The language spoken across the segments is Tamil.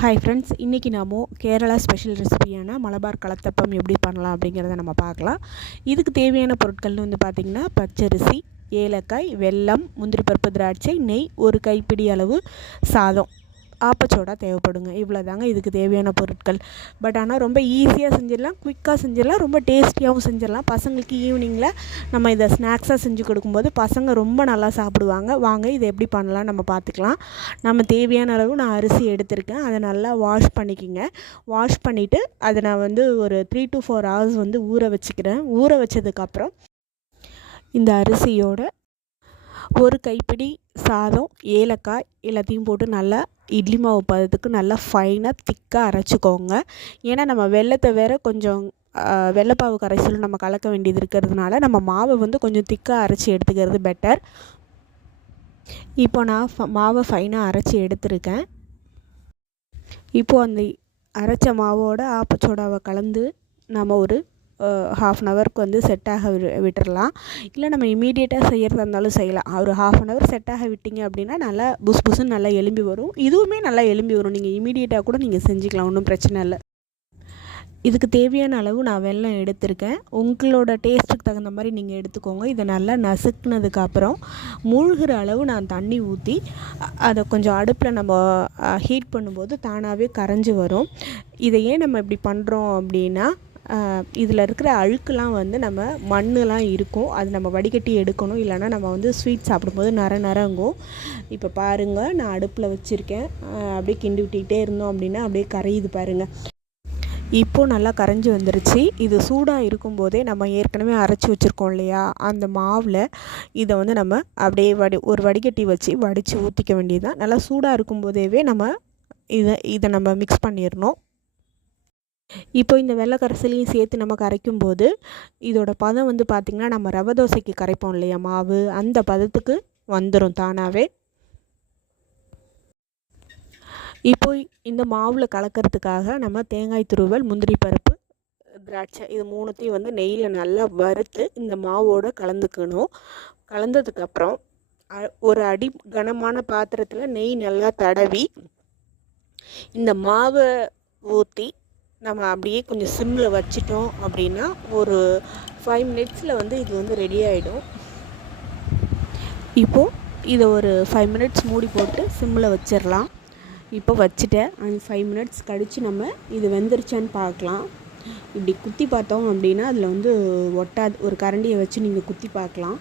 ஹாய் ஃப்ரெண்ட்ஸ் இன்றைக்கி நாம கேரளா ஸ்பெஷல் ரெசிபியான மலபார் கலத்தப்பம் எப்படி பண்ணலாம் அப்படிங்கிறத நம்ம பார்க்கலாம். இதுக்கு தேவையான பொருட்கள்னு வந்து பார்த்திங்கன்னா பச்சரிசி ஏலக்காய் வெல்லம் முந்திரி பருப்பு திராட்சை நெய் ஒரு கைப்பிடி அளவு சாதம். ஆப்பச்சோடா தேவைப்படுங்க. இவ்வளோ தாங்க இதுக்கு தேவையான பொருட்கள். பட் ஆனால் ரொம்ப ஈஸியாக செஞ்சிடலாம் குயிக்காக செஞ்சிடலாம் ரொம்ப டேஸ்டியாகவும் செஞ்சிடலாம். பசங்களுக்கு ஈவினிங்கில் நம்ம இதை ஸ்நாக்ஸாக செஞ்சு கொடுக்கும்போது பசங்க ரொம்ப நல்லா சாப்பிடுவாங்க. வாங்க இதை எப்படி பண்ணலாம் நம்ம பார்த்துக்கலாம். நம்ம தேவையான அளவு நான் அரிசி எடுத்திருக்கேன். அதை நல்லா வாஷ் பண்ணிக்கிங்க. வாஷ் பண்ணிவிட்டு அதை நான் வந்து ஒரு த்ரீ டு ஃபோர் ஹவர்ஸ் வந்து ஊற வச்சுக்கிறேன். ஊற வச்சதுக்கப்புறம் இந்த அரிசியோட ஒரு கைப்பிடி சாதம் ஏலக்காய் எல்லாத்தையும் போட்டு நல்லா இட்லி மாவு பதத்துக்கு நல்லா ஃபைனாக திக்காக அரைச்சிக்கோங்க. ஏன்னா நம்ம வெள்ளத்தை வேற கொஞ்சம் வெள்ளைப்பாவு கரைசலும் நம்ம கலக்க வேண்டியது இருக்கிறதுனால நம்ம மாவை வந்து கொஞ்சம் திக்காக அரைச்சி எடுத்துக்கிறது பெட்டர் இப்போ நான் மாவை ஃபைனாக அரைச்சி எடுத்திருக்கேன். இப்போது அந்த அரைச்ச மாவோட ஆப்பச்சோடாவை கலந்து நம்ம ஒரு ஹாஃப் அன் ஹவருக்கு வந்து செட்டாக ஆக விட்டுறலாம். இல்லை நம்ம இமீடியட்டாக செய்கிறதா இருந்தாலும் செய்யலாம். ஒரு ஹாஃப் அன் ஹவர் செட்டாக விட்டிங்க அப்படின்னா நல்லா புஸ் புஸ்ன்னு நல்லா எலும்பி வரும். இதுவுமே நல்லா எலும்பி வரும். நீங்கள் இமீடியட்டாக கூட நீங்கள் செஞ்சுக்கலாம். ஒன்றும் பிரச்சனை இல்லை. இதுக்கு தேவையான அளவு நான் வெள்ளம் எடுத்திருக்கேன். உங்களோட டேஸ்ட்டுக்கு தகுந்த மாதிரி நீங்கள் எடுத்துக்கோங்க. இதை நல்லா நசுக்குனதுக்கப்புறம் மூழ்கிற அளவு நான் தண்ணி ஊற்றி அதை கொஞ்சம் அடுப்பில் நம்ம ஹீட் பண்ணும்போது தானாகவே கரைஞ்சி வரும். இதை ஏன் நம்ம இப்படி பண்ணுறோம் அப்படின்னா இதில் இருக்கிற அழுக்கெலாம் வந்து நம்ம மண்ணெலாம் இருக்கும். அது நம்ம வடிகட்டி எடுக்கணும். இல்லைனா நம்ம வந்து ஸ்வீட் சாப்பிடும்போது நர நரங்கும். இப்போ பாருங்கள் நான் அடுப்பில் வச்சுருக்கேன். அப்படியே கிண்டி விட்டுக்கிட்டே இருந்தோம் அப்படின்னா அப்படியே கரையுது பாருங்கள் இப்போது நல்லா கரைஞ்சி வந்துருச்சு. இது சூடாக இருக்கும்போதே நம்ம ஏற்கனவே அரைச்சி வச்சுருக்கோம் இல்லையா? அந்த மாவில் இதை வந்து நம்ம அப்படியே வடி ஒரு வடிகட்டி வச்சு வடித்து ஊற்றிக்க வேண்டியதுதான். நல்லா சூடாக இருக்கும்போதேவே நம்ம இதை இதை நம்ம மிக்ஸ் பண்ணிடணும். இப்போ இந்த வெள்ளை கரைசலையும் சேர்த்து நம்ம கரைக்கும் போது இதோட பதம் வந்து பார்த்திங்கன்னா நம்ம ரவை தோசைக்கு கரைப்போம் இல்லையா? மாவு அந்த பதத்துக்கு வந்துடும் தானாகவே இப்போ இந்த மாவில் கலக்கிறதுக்காக நம்ம தேங்காய் துருவல் முந்திரி பருப்பு திராட்சை இது மூணுத்தையும் வந்து நெய்யில் நல்லா வறுத்து இந்த மாவோடு கலந்துக்கணும். கலந்ததுக்கப்புறம் ஒரு அடி கனமான பாத்திரத்தில் நெய் நல்லா தடவி இந்த மாவை ஊற்றி நம்ம அப்படியே கொஞ்சம் சிம்மில் வச்சிட்டோம் அப்படின்னா ஒரு ஃபைவ் மினிட்ஸில் வந்து இது வந்து ரெடி ஆகிடும் இப்போது இதை ஒரு ஃபைவ் மினிட்ஸ் மூடி போட்டு சிம்மில் வச்சிடலாம். இப்போ வச்சுட்டேன். அந்த ஃபைவ் மினிட்ஸ் கழித்து நம்ம இது வெந்துருச்சான்னு பார்க்கலாம். இப்படி குத்தி பார்த்தோம் அப்படின்னா அதில் வந்து ஒட்டாது ஒரு கரண்டியை வச்சு நீங்கள் குத்தி பார்க்கலாம்.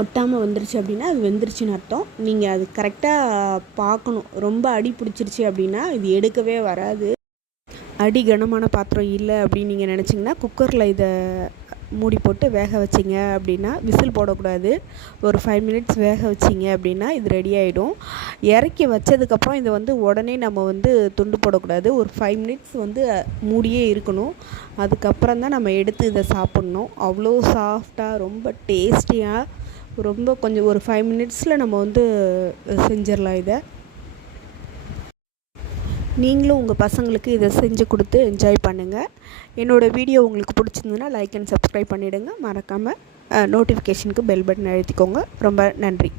ஒட்டாமல் வந்துருச்சு அப்படின்னா அது வெந்துருச்சுன்னு அர்த்தம். நீங்கள் அது கரெக்டாக பார்க்கணும். ரொம்ப அடி பிடிச்சிருச்சு அப்படின்னா இது எடுக்கவே வராது. அடி கனமான பாத்திரம் இல்லை அப்படின்னு நீங்கள் நினச்சிங்கன்னா குக்கரில் இதை மூடி போட்டு வேக வச்சிங்க அப்படின்னா விசில் போடக்கூடாது. ஒரு ஃபைவ் மினிட்ஸ் வேக வச்சிங்க அப்படின்னா இது ரெடி ஆகிடும் இறக்கி வச்சதுக்கப்புறம் இதை வந்து உடனே நம்ம வந்து துண்டு போடக்கூடாது. ஒரு ஃபைவ் மினிட்ஸ் வந்து மூடியே இருக்கணும். அதுக்கப்புறம் தான் நம்ம எடுத்து இதை சாப்பிட்ணும். அவ்வளோ சாஃப்டாக ரொம்ப டேஸ்டியாக ரொம்ப கொஞ்சம் ஒரு ஃபைவ் மினிட்ஸில் நம்ம வந்து செஞ்சிடலாம் இதை. நீங்களும் உங்கள் பசங்களுக்கு இதை செஞ்சு கொடுத்து என்ஜாய் பண்ணுங்கள் என்னோடய வீடியோ உங்களுக்கு பிடிச்சிருந்ததுன்னா லைக் அண்ட் சப்ஸ்கிரைப் பண்ணிவிடுங்க மறக்காமல் நோட்டிஃபிகேஷனுக்கு பெல் பட்டன் அழுத்திக்கோங்க. ரொம்ப நன்றி.